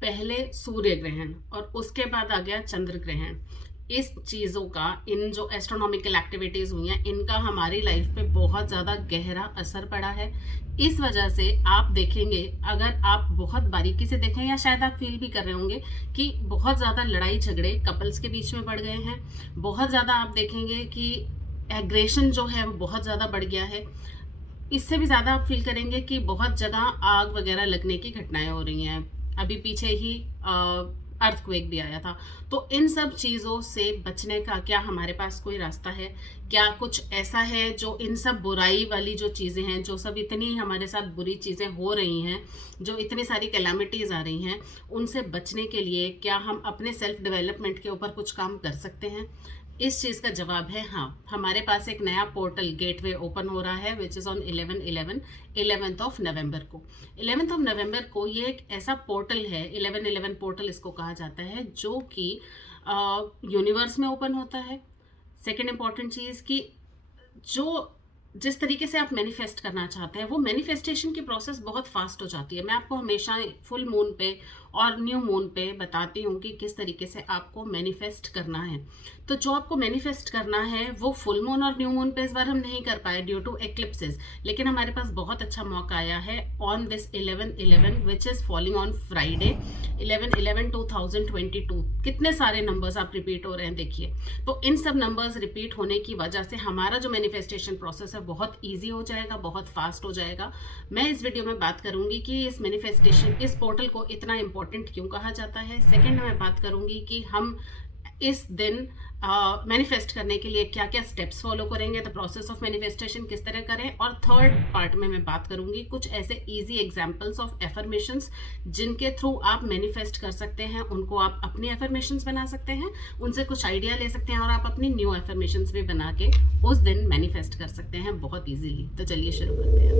पहले सूर्य ग्रहण और उसके बाद आ गया चंद्र ग्रहण। इस चीज़ों का, इन जो एस्ट्रोनॉमिकल एक्टिविटीज़ हुई हैं, इनका हमारी लाइफ पे बहुत ज़्यादा गहरा असर पड़ा है। इस वजह से आप देखेंगे, अगर आप बहुत बारीकी से देखें या शायद आप फील भी कर रहे होंगे कि बहुत ज़्यादा लड़ाई झगड़े कपल्स के बीच में बढ़ गए हैं। बहुत ज़्यादा आप देखेंगे कि एग्रेशन जो है वो बहुत ज़्यादा बढ़ गया है। इससे भी ज़्यादा आप फील करेंगे कि बहुत जगह आग वगैरह लगने की घटनाएं हो रही हैं। अभी पीछे ही अर्थक्वेक भी आया था। तो इन सब चीज़ों से बचने का क्या हमारे पास कोई रास्ता है? क्या कुछ ऐसा है जो इन सब बुराई वाली जो चीज़ें हैं, जो सब इतनी हमारे साथ बुरी चीज़ें हो रही हैं, जो इतनी सारी कैलामिटीज़ आ रही हैं, उनसे बचने के लिए क्या हम अपने सेल्फ डेवलपमेंट के ऊपर कुछ काम कर सकते हैं? इस चीज़ का जवाब है हाँ। हमारे पास एक नया पोर्टल गेटवे ओपन हो रहा है which is on 11/11 of November को। 11 नवंबर को ये एक ऐसा पोर्टल है, 11/11 पोर्टल इसको कहा जाता है, जो कि यूनिवर्स में ओपन होता है। सेकेंड इंपॉर्टेंट चीज़ कि जो जिस तरीके से आप मैनिफेस्ट करना चाहते हैं, वो मैनिफेस्टेशन की प्रोसेस बहुत फास्ट हो जाती है। मैं आपको हमेशा फुल मून पे और न्यू मून पे बताती हूँ कि किस तरीके से आपको मैनिफेस्ट करना है। तो जो आपको मैनिफेस्ट करना है वो फुल मून और न्यू मून पे इस बार हम नहीं कर पाए ड्यू टू एक्लिप्सेस, लेकिन हमारे पास बहुत अच्छा मौका आया है on this 11/11 which is falling on Friday 11/11/2022। कितने सारे नंबर्स आप रिपीट हो रहे हैं देखिए। तो इन सब नंबर्स रिपीट होने की वजह से हमारा जो मैनिफेस्टेशन प्रोसेस है बहुत ईजी हो जाएगा, बहुत फास्ट हो जाएगा। मैं इस वीडियो में बात करूंगी कि इस मैनिफेस्टेशन, इस पोर्टल को इतना इंपॉर्टेंट क्यों कहा जाता है। सेकेंड, मैं बात करूंगी कि हम इस दिन मैनिफेस्ट करने के लिए क्या क्या स्टेप्स फॉलो करेंगे, द प्रोसेस ऑफ मैनिफेस्टेशन किस तरह करें। और थर्ड पार्ट में मैं बात करूंगी कुछ ऐसे इजी एग्जांपल्स ऑफ एफर्मेशंस जिनके थ्रू आप मैनिफेस्ट कर सकते हैं, उनको आप अपनी एफर्मेशंस बना सकते हैं, उनसे कुछ आइडिया ले सकते हैं और आप अपनी न्यू एफर्मेशंस भी बना के उस दिन मैनिफेस्ट कर सकते हैं बहुत ईजीली। तो चलिए शुरू करते हैं।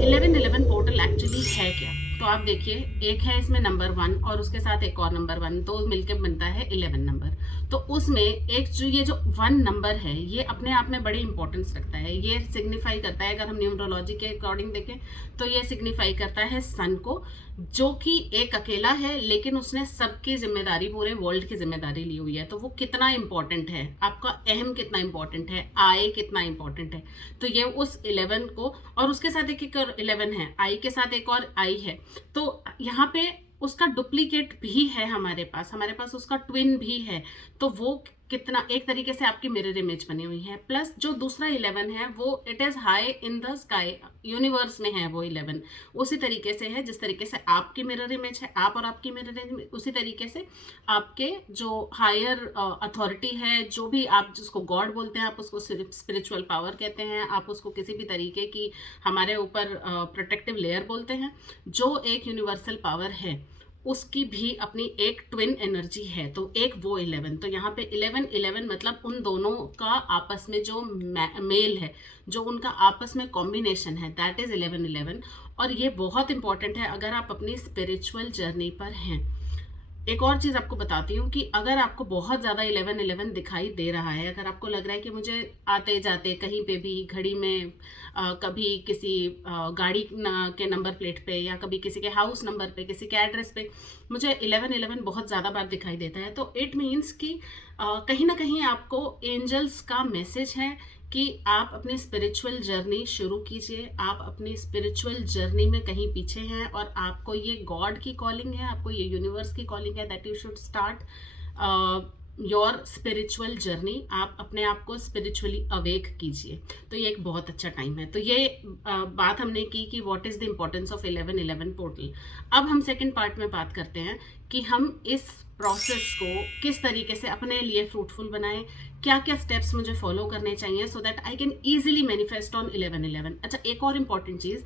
11/11 पोर्टल एक्चुअली है क्या? तो आप देखिए, एक है इसमें नंबर 1 और उसके साथ एक और नंबर 1, दो मिलकर बनता है 11 नंबर। तो उसमें एक जो ये जो 1 नंबर है, ये अपने आप में बड़ी इंपॉर्टेंस रखता है। ये सिग्निफाई करता है, अगर हम न्यूमरोलॉजी के अकॉर्डिंग देखें तो ये सिग्निफाई करता है सन को, जो कि एक अकेला है लेकिन उसने सबकी जिम्मेदारी, पूरे वर्ल्ड की जिम्मेदारी ली हुई है। तो वो कितना इंपॉर्टेंट है, आपका अहम कितना इंपॉर्टेंट है, आय कितना इंपॉर्टेंट है। तो ये उस 11 को, और उसके साथ एक और 11 है, आई के साथ एक और आई है, तो यहाँ पे उसका डुप्लीकेट भी है हमारे पास उसका ट्विन भी है। तो वो कितना, एक तरीके से आपकी मिरर इमेज बनी हुई है। प्लस जो दूसरा 11 है वो it is high in the sky, universe में है वो 11, उसी तरीके से है जिस तरीके से आपकी मिरर इमेज है, आप और आपकी मिरर इमेज, उसी तरीके से आपके जो हायर अथॉरिटी है, जो भी आप जिसको गॉड बोलते हैं, आप उसको स्पिरिचुअल पावर कहते हैं, आप उसको किसी भी तरीके की हमारे ऊपर प्रोटेक्टिव लेयर बोलते हैं, जो एक यूनिवर्सल पावर है, उसकी भी अपनी एक ट्विन एनर्जी है। तो एक वो 11, तो यहाँ पे 11/11 मतलब उन दोनों का आपस में जो मेल है, जो उनका आपस में कॉम्बिनेशन है, दैट इज 11/11। और ये बहुत इंपॉर्टेंट है अगर आप अपनी स्पिरिचुअल जर्नी पर हैं। एक और चीज़ आपको बताती हूँ कि अगर आपको बहुत ज़्यादा 11/11 दिखाई दे रहा है, अगर आपको लग रहा है कि मुझे आते जाते कहीं पे भी घड़ी में कभी किसी गाड़ी के नंबर प्लेट पे, या कभी किसी के हाउस नंबर पे, किसी के एड्रेस पे मुझे 11/11 बहुत ज़्यादा बार दिखाई देता है, तो इट मीन्स कि कहीं ना कहीं आपको एंजल्स का मैसेज है कि आप अपनी स्पिरिचुअल जर्नी शुरू कीजिए। आप अपनी स्पिरिचुअल जर्नी में कहीं पीछे हैं और आपको ये गॉड की कॉलिंग है, आपको ये यूनिवर्स की कॉलिंग है that you should start your spiritual journey. आप अपने आप को स्पिरिचुअली अवेक कीजिए। तो ये एक बहुत अच्छा टाइम है। तो ये बात हमने की कि what is the importance of 11/11 portal. अब हम सेकंड पार्ट में बात करते हैं कि हम इस प्रोसेस को किस तरीके से अपने लिए फ्रूटफुल बनाएं, क्या क्या स्टेप्स मुझे फॉलो करने चाहिए so that I can easily manifest on 11/11। अच्छा, एक और इम्पॉर्टेंट चीज़,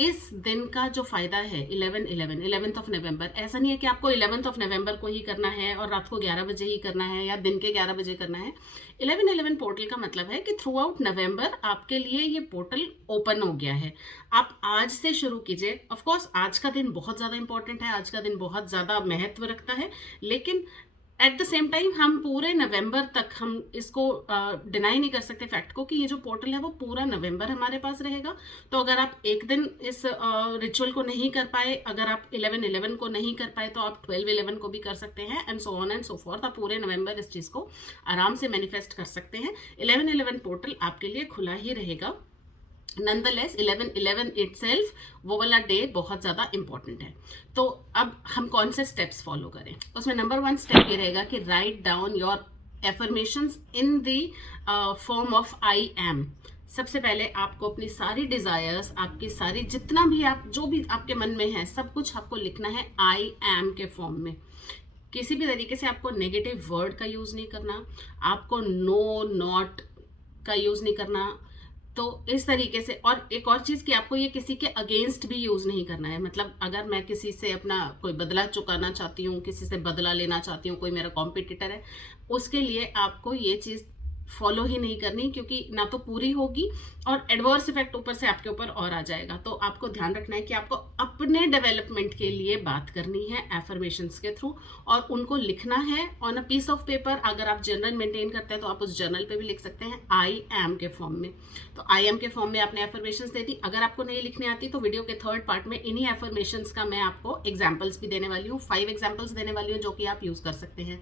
इस दिन का जो फायदा है 11/11, 11th ऑफ नवंबर, ऐसा नहीं है कि आपको 11th ऑफ नवंबर को ही करना है और रात को 11 बजे ही करना है या दिन के 11 बजे करना है। 11/11 पोर्टल का मतलब है कि थ्रू आउट नवंबर आपके लिए ये पोर्टल ओपन हो गया है। आप आज से शुरू कीजिए। ऑफकोर्स आज का दिन बहुत ज़्यादा इंपॉर्टेंट है, आज का दिन बहुत ज़्यादा महत्व रखता है, लेकिन एट द सेम टाइम हम पूरे नवंबर तक हम इसको डिनाई नहीं कर सकते फैक्ट को कि ये जो पोर्टल है वो पूरा नवंबर हमारे पास रहेगा। तो अगर आप एक दिन इस रिचुअल को नहीं कर पाए, अगर आप 11/11 को नहीं कर पाए, तो आप 12/11 को भी कर सकते हैं, and so on and so fourth. आप पूरे नवंबर इस चीज़ को आराम से मैनिफेस्ट कर सकते हैं। 11/11 पोर्टल आपके लिए खुला ही रहेगा। नंदलेस 11/11 इटसेल्फ वो वाला डे बहुत ज़्यादा इंपॉर्टेंट है। तो अब हम कौन से स्टेप्स फॉलो करें? उसमें नंबर 1 स्टेप ये रहेगा कि write down your affirmations in the form of I am. सबसे पहले आपको अपनी सारी डिजायर्स, आपकी सारी जितना भी आप जो भी आपके मन में है, सब कुछ आपको लिखना है आई एम के फॉर्म में। किसी भी तरीके से आपको नेगेटिव वर्ड का यूज़ नहीं करना, आपको नो नॉट का यूज़ नहीं करना। तो इस तरीके से, और एक और चीज़ कि आपको ये किसी के अगेंस्ट भी यूज़ नहीं करना है। मतलब अगर मैं किसी से अपना कोई बदला चुकाना चाहती हूँ, किसी से बदला लेना चाहती हूँ, कोई मेरा कॉम्पिटिटर है, उसके लिए आपको ये चीज़ फॉलो ही नहीं करनी, क्योंकि ना तो पूरी होगी और एडवर्स इफेक्ट ऊपर से आपके ऊपर और आ जाएगा। तो आपको ध्यान रखना है कि आपको अपने डेवलपमेंट के लिए बात करनी है एफर्मेशंस के थ्रू, और उनको लिखना है on a piece of paper. अगर आप जर्नल मेंटेन करते हैं तो आप उस जर्नल पे भी लिख सकते हैं आई एम के फॉर्म में। तो आई एम के फॉर्म में आपने एफर्मेशंस दे दी। अगर आपको नहीं लिखने आती तो वीडियो के 3rd पार्ट में इन्हीं एफर्मेशंस का मैं आपको एग्जाम्पल्स भी देने वाली हूँ, 5 एग्जाम्पल्स देने वाली हूँ जो कि आप यूज कर सकते हैं।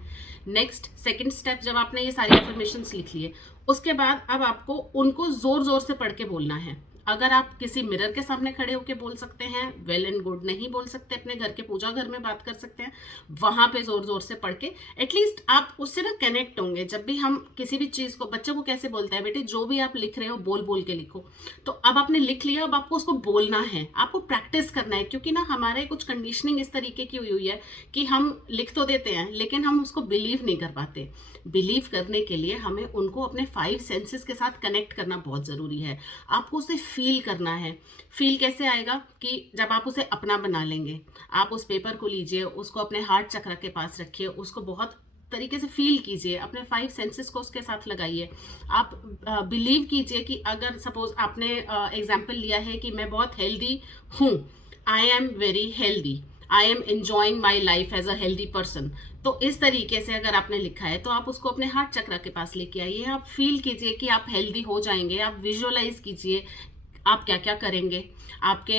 नेक्स्ट सेकेंड स्टेप, जब आपने ये सारी एफर्मेशंस लिख लिए, उसके बाद अब आपको उनको जोर जोर से पढ़ के बोलना है। अगर आप किसी मिरर के सामने खड़े होकर बोल सकते हैं, वेल एंड गुड। नहीं बोल सकते, अपने घर के पूजा घर में बात कर सकते हैं, वहां पे जोर जोर से पढ़ के एटलीस्ट आप उससे ना कनेक्ट होंगे। जब भी हम किसी भी चीज को, बच्चों को कैसे बोलते हैं, बेटे जो भी आप लिख रहे हो बोल बोल के लिखो। तो अब आपने लिख लिया, अब आपको उसको बोलना है, आपको प्रैक्टिस करना है। क्योंकि ना हमारे कुछ कंडीशनिंग इस तरीके की हुई है कि हम लिख तो देते हैं लेकिन हम उसको बिलीव नहीं कर पाते। बिलीव करने के लिए हमें उनको अपने 5 सेंसेस के साथ कनेक्ट करना बहुत ज़रूरी है। आपको उसे फील करना है। फील कैसे आएगा? कि जब आप उसे अपना बना लेंगे, आप उस पेपर को लीजिए, उसको अपने हार्ट चक्र के पास रखिए, उसको बहुत तरीके से फील कीजिए, अपने 5 सेंसेस को उसके साथ लगाइए। आप बिलीव कीजिए कि अगर सपोज आपने एग्जाम्पल लिया है कि मैं बहुत हेल्दी हूँ, I am very healthy, I am enjoying my life as a healthy person. तो इस तरीके से अगर आपने लिखा है तो आप उसको अपने हार्ट चक्र के पास लेके आइए। आप फील कीजिए कि आप हेल्दी हो जाएंगे। आप विजुअलाइज कीजिए आप क्या क्या करेंगे, आपके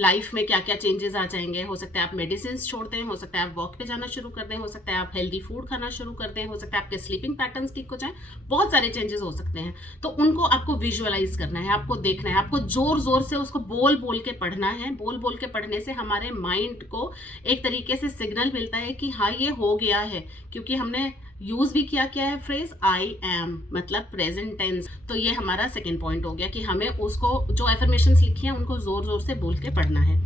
लाइफ में क्या क्या चेंजेस आ जाएंगे। हो सकता है आप मेडिसिन छोड़ दें, हो सकता है आप वॉक पे जाना शुरू कर दें, हो सकता है आप हेल्दी फूड खाना शुरू कर दें, हो सकता है आपके स्लीपिंग पैटर्न्स ठीक हो जाएं। बहुत सारे चेंजेस हो सकते हैं। तो उनको आपको विजुअलाइज करना है, आपको देखना है, आपको जोर जोर से उसको बोल बोल के पढ़ना है। बोल बोल के पढ़ने से हमारे माइंड को एक तरीके से सिग्नल मिलता है कि हाँ ये हो गया है, क्योंकि हमने यूज भी किया क्या है फ्रेज आई एम, मतलब प्रेजेंट टेंस। तो ये हमारा सेकेंड पॉइंट हो गया कि हमें उसको जो एफर्मेशंस लिखी हैं उनको जोर जोर से बोल के पढ़ना है।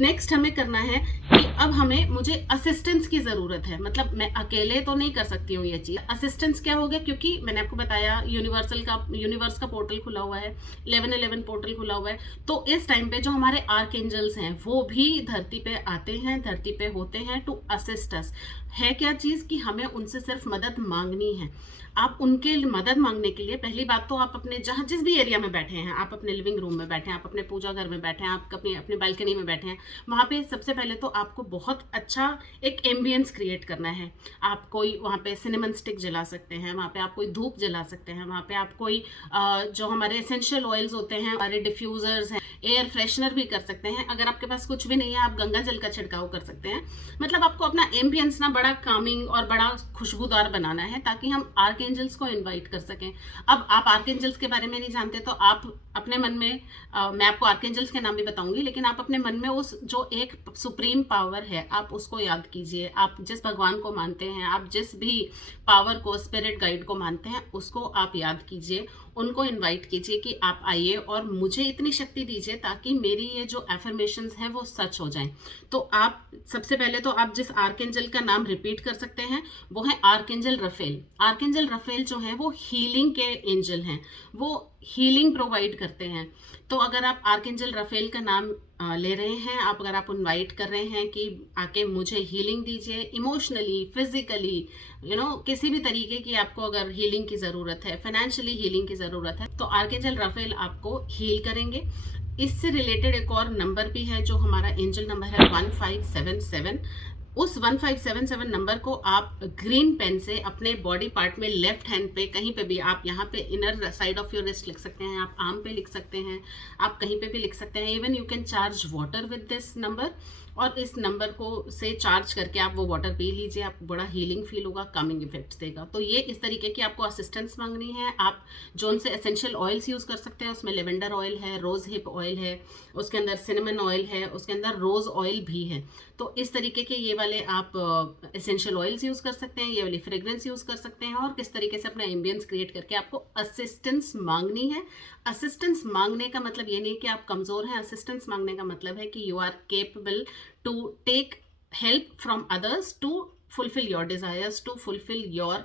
नेक्स्ट हमें करना है कि अब मुझे असिस्टेंस की ज़रूरत है। मतलब मैं अकेले तो नहीं कर सकती हूँ ये चीज़। असिस्टेंस क्या हो गया? क्योंकि मैंने आपको बताया यूनिवर्स का पोर्टल खुला हुआ है, 11/11 पोर्टल खुला हुआ है। तो इस टाइम पे जो हमारे आर्कएंजल्स हैं वो भी धरती पे आते हैं, धरती पे होते हैं टू असिस्ट अस। है क्या चीज़ कि हमें उनसे सिर्फ मदद मांगनी है। आप उनके मदद मांगने के लिए पहली बात तो आप अपने जहाँ जिस भी एरिया में बैठे हैं, आप अपने लिविंग रूम में बैठे हैं, आप अपने पूजा घर में बैठे हैं, आप अपनी बालकनी में बैठे हैं, वहाँ पे सबसे पहले तो आपको बहुत अच्छा एक एम्बियंस क्रिएट करना है। आप कोई वहाँ पे सिनेमन स्टिक जला सकते हैं, वहाँ पे आप कोई धूप जला सकते हैं, वहाँ पे आप कोई जो हमारे एसेंशियल ऑयल्स होते हैं, हमारे डिफ्यूजर्स हैं, एयर फ्रेशनर भी कर सकते हैं। अगर आपके पास कुछ भी नहीं है, आप गंगा जल का छिड़काव कर सकते हैं। मतलब आपको अपना एम्बियंस ना बड़ा कामिंग और बड़ा खुशबूदार बनाना है ताकि हम आर्कएंजल्स को इनवाइट कर सकें। अब आप आर्कएंजल्स के बारे में नहीं जानते तो आप अपने मन में मैं आपको आर्कएंजल्स के नाम भी बताऊंगी, लेकिन आप अपने मन में उस जो एक सुप्रीम पावर है आप उसको याद कीजिए। आप जिस भगवान को मानते हैं, आप जिस भी पावर को, स्पिरिट गाइड को मानते हैं, उसको आप याद कीजिए, उनको इनवाइट कीजिए कि आप आइए और मुझे इतनी शक्ति दीजिए ताकि मेरी ये जो एफर्मेशंस हैं वो सच हो जाएं। तो आप सबसे पहले तो आप जिस आर्कएंजल का नाम रिपीट कर सकते हैं वो है आर्कएंजल रफेल। आर्कएंजल रफेल जो है वो हीलिंग के एंजल हैं, वो हीलिंग प्रोवाइड करते हैं। तो अगर आप आर्कएंजल रफेल का नाम ले रहे हैं, अगर आप इनवाइट कर रहे हैं कि आके मुझे हीलिंग दीजिए, इमोशनली, फिजिकली, किसी भी तरीके की आपको अगर हीलिंग की ज़रूरत है, फाइनेंशियली हीलिंग की ज़रूरत है, तो आर्कएंजल रफेल आपको हील करेंगे। इससे रिलेटेड एक और नंबर भी है जो हमारा एंजल नंबर है 1577। उस 1577 नंबर को आप ग्रीन पेन से अपने बॉडी पार्ट में लेफ्ट हैंड पे कहीं पे भी, आप यहाँ पे inner side of your wrist लिख सकते हैं, आप आर्म पे लिख सकते हैं, आप कहीं पे भी लिख सकते हैं। Even you can charge water with this number, और इस नंबर को से चार्ज करके आप वो वाटर पी लीजिए, आपको बड़ा हीलिंग फील होगा, कमिंग इफेक्ट्स देगा। तो ये इस तरीके की आपको असिस्टेंस मांगनी है। आप जो उनसे एसेंशियल ऑयल्स यूज़ कर सकते हैं, उसमें लेवेंडर ऑयल है, रोज हिप ऑयल है, उसके अंदर सिनेमन ऑयल है, उसके अंदर रोज ऑयल भी है। तो इस तरीके के ये वाले आप एसेंशियल ऑयल्स यूज़ कर सकते हैं, ये वाली फ्रेग्रेंस यूज़ कर सकते हैं, और किस तरीके से अपना एम्बियंस क्रिएट करके आपको असिस्टेंस मांगनी है। असिस्टेंस मांगने का मतलब ये नहीं कि आप कमज़ोर हैं, असिस्टेंस मांगने का मतलब है कि you are capable to take help from others to fulfill your desires, to fulfill your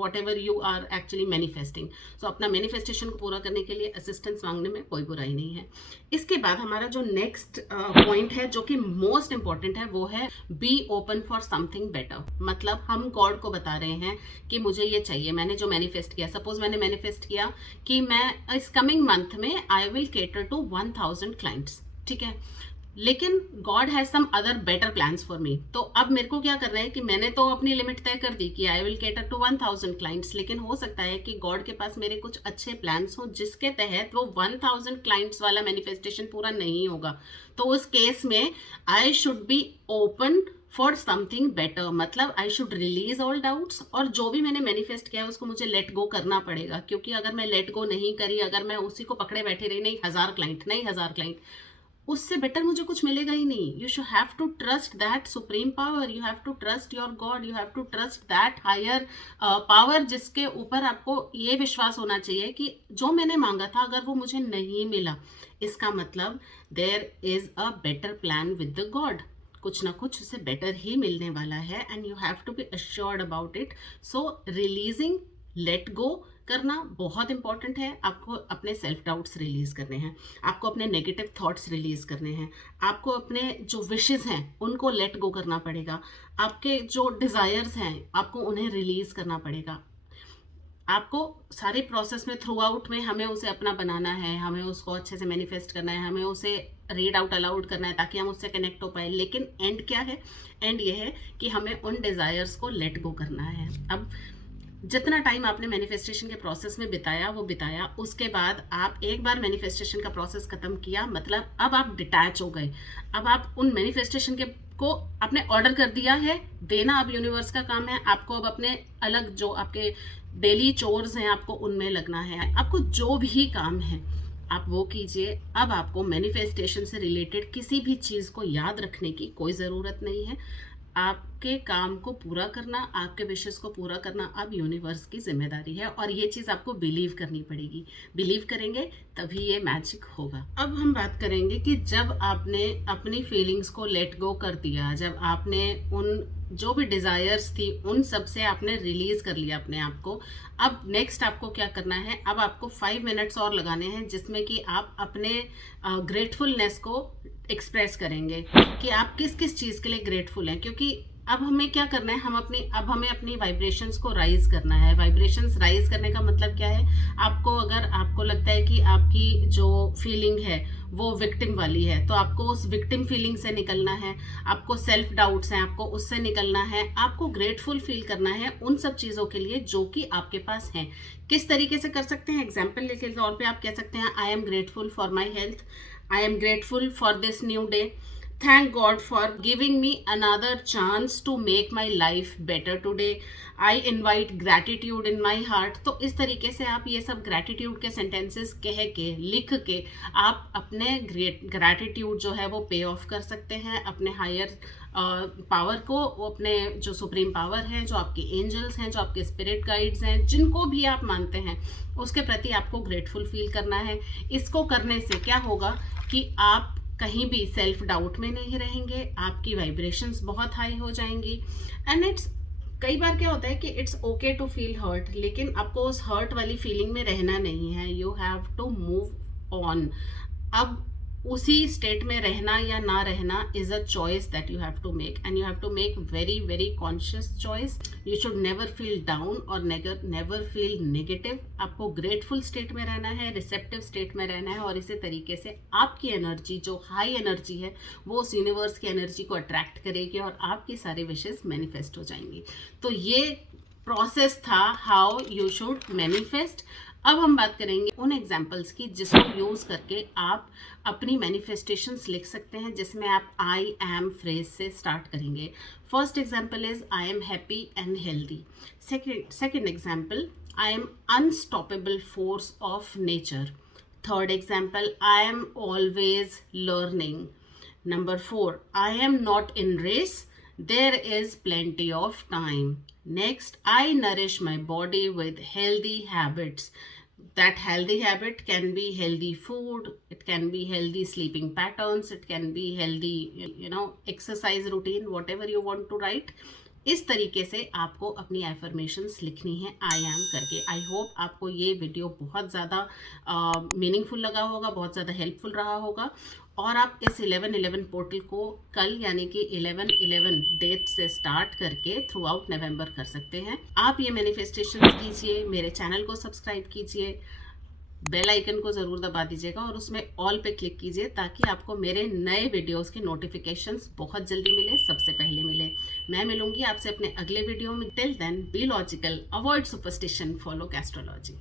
whatever you are actually manifesting. So अपना manifestation को पूरा करने के लिए assistance मांगने में कोई बुराई नहीं है। इसके बाद हमारा जो next point है, जो कि most important है, वो है be open for something better। मतलब हम God को बता रहे हैं कि मुझे ये चाहिए। मैंने जो manifest किया, suppose मैंने manifest किया कि मैं इस coming month में I will cater to 1000 clients, ठीक है, लेकिन God has some other better plans for me. तो अब मेरे को क्या करना है कि मैंने तो अपनी लिमिट तय कर दी कि I will cater to 1000 clients, लेकिन हो सकता है कि गॉड के पास मेरे कुछ अच्छे प्लान्स हो जिसके तहत वो 1000 क्लाइंट्स वाला मैनिफेस्टेशन पूरा नहीं होगा। तो उस केस में I should be open for something better, मतलब I should release all doubts, और जो भी मैंने मैनिफेस्ट किया है उसको मुझे लेट गो करना पड़ेगा। क्योंकि अगर मैं लेट गो नहीं करी, अगर मैं उसी को पकड़े बैठी रही, नहीं 1000 क्लाइंट, उससे बेटर मुझे कुछ मिलेगा ही नहीं। You should have to trust that supreme power, you have to trust your God, you have to trust that higher power, जिसके ऊपर आपको ये विश्वास होना चाहिए कि जो मैंने मांगा था अगर वो मुझे नहीं मिला, इसका मतलब there is a better plan with the God, कुछ ना कुछ उसे बेटर ही मिलने वाला है, and you have to be assured about it. So releasing, let go करना बहुत इंपॉर्टेंट है। आपको अपने सेल्फ डाउट्स रिलीज करने हैं, आपको अपने नेगेटिव थॉट्स रिलीज करने हैं, आपको अपने जो विशेस हैं उनको लेट गो करना पड़ेगा, आपके जो डिज़ायर्स हैं आपको उन्हें रिलीज करना पड़ेगा। आपको सारे प्रोसेस में थ्रू आउट में हमें उसे अपना बनाना है, हमें उसको अच्छे से मैनिफेस्ट करना है, हमें उसे रीड आउट अलाउड करना है ताकि हम उससे कनेक्ट हो पाए। लेकिन एंड क्या है? एंड ये है कि हमें उन डिज़ायर्स को लेट गो करना है। अब जितना टाइम आपने मैनिफेस्टेशन के प्रोसेस में बिताया वो बिताया, उसके बाद आप एक बार मैनिफेस्टेशन का प्रोसेस खत्म किया, मतलब अब आप डिटैच हो गए। अब आप उन मैनिफेस्टेशन के को आपने ऑर्डर कर दिया है, देना अब यूनिवर्स का काम है। आपको अब अपने अलग जो आपके डेली चोर्स हैं आपको उनमें लगना है, आपको जो भी काम है आप वो कीजिए। अब आपको मैनिफेस्टेशन से रिलेटेड किसी भी चीज़ को याद रखने की कोई ज़रूरत नहीं है। आपके काम को पूरा करना, आपके विशेस को पूरा करना अब यूनिवर्स की जिम्मेदारी है, और ये चीज़ आपको बिलीव करनी पड़ेगी। बिलीव करेंगे तभी ये मैजिक होगा। अब हम बात करेंगे कि जब आपने अपनी फीलिंग्स को लेट गो कर दिया, जब आपने उन जो भी डिज़ायर्स थी उन सब से आपने रिलीज़ कर लिया अपने आप को, अब नेक्स्ट आपको क्या करना है? अब आपको 5 मिनट्स और लगाने हैं जिसमें कि आप अपने ग्रेटफुलनेस को एक्सप्रेस करेंगे कि आप किस किस चीज़ के लिए ग्रेटफुल हैं। क्योंकि अब हमें क्या करना है, अब हमें अपनी वाइब्रेशंस को राइज करना है। वाइब्रेशंस राइज करने का मतलब क्या है? अगर आपको लगता है कि आपकी जो फीलिंग है वो विक्टिम वाली है, तो आपको उस विक्टिम फीलिंग से निकलना है। आपको सेल्फ डाउट्स हैं, आपको उससे निकलना है। आपको ग्रेटफुल फील करना है उन सब चीज़ों के लिए जो कि आपके पास हैं। किस तरीके से कर सकते हैं? एग्जाम्पल के तौर पर आप कह सकते हैं, I am grateful for my health, I am grateful for this new day. Thank God for giving me another chance to make my life better today. I invite gratitude in my heart. तो इस तरीके से आप ये सब gratitude के sentences कह के, लिख के आप अपने ग्रैटिट्यूड जो है वो पे ऑफ कर सकते हैं अपने हायर पावर को, अपने जो सुप्रीम पावर है, जो आपके एंजल्स हैं, जो आपके स्पिरिट गाइड्स हैं, जिनको भी आप मानते हैं, उसके प्रति आपको ग्रेटफुल फील करना है। इसको करने से क्या होगा कि आप कहीं भी सेल्फ डाउट में नहीं रहेंगे, आपकी वाइब्रेशंस बहुत हाई हो जाएंगी। एंड कई बार क्या होता है कि it's okay to feel hurt, लेकिन आपको उस हर्ट वाली फीलिंग में रहना नहीं है। You have to move on. अब उसी स्टेट में रहना या ना रहना is a choice that you have to make, and you have to make very very conscious choice. You should never feel down और नेवर फील नेगेटिव. आपको grateful state में रहना है, रिसेप्टिव स्टेट में रहना है, और इसी तरीके से आपकी एनर्जी जो हाई एनर्जी है वो उस यूनिवर्स की एनर्जी को अट्रैक्ट करेगी और आपकी सारी विशेस मैनिफेस्ट हो जाएंगी. तो ये प्रोसेस था हाउ यू शुड मैनिफेस्ट. अब हम बात करेंगे उन एग्जाम्पल्स की जिसको यूज करके आप अपनी मैनिफेस्टेशंस लिख सकते हैं, जिसमें आप आई एम फ्रेज से स्टार्ट करेंगे. First example is I am happy and healthy. Second example, I am unstoppable force of nature. Third example, I am always learning. Number 4, I am not in race. There is plenty of time. Next, I nourish my body with healthy habits. That healthy habit can be healthy food, it can be healthy sleeping patterns, it can be healthy, exercise routine, whatever you want to write. इस तरीके से आपको अपनी affirmations लिखनी है I am करके. I hope आपको ये वीडियो बहुत ज़्यादा मीनिंगफुल लगा होगा, बहुत ज़्यादा हेल्पफुल रहा होगा, और आप इस 11/11 पोर्टल को कल यानी कि 11/11 डेट से स्टार्ट करके थ्रू आउट नवंबर कर सकते हैं. आप ये मैनिफेस्टेशन कीजिए, मेरे चैनल को सब्सक्राइब कीजिए, बेल आइकन को ज़रूर दबा दीजिएगा और उसमें ऑल पे क्लिक कीजिए ताकि आपको मेरे नए वीडियोस के नोटिफिकेशंस बहुत जल्दी मिले, सबसे पहले मिले. मैं मिलूंगी आपसे अपने अगले वीडियो में. Till then be logical, avoid superstition, follow astrology.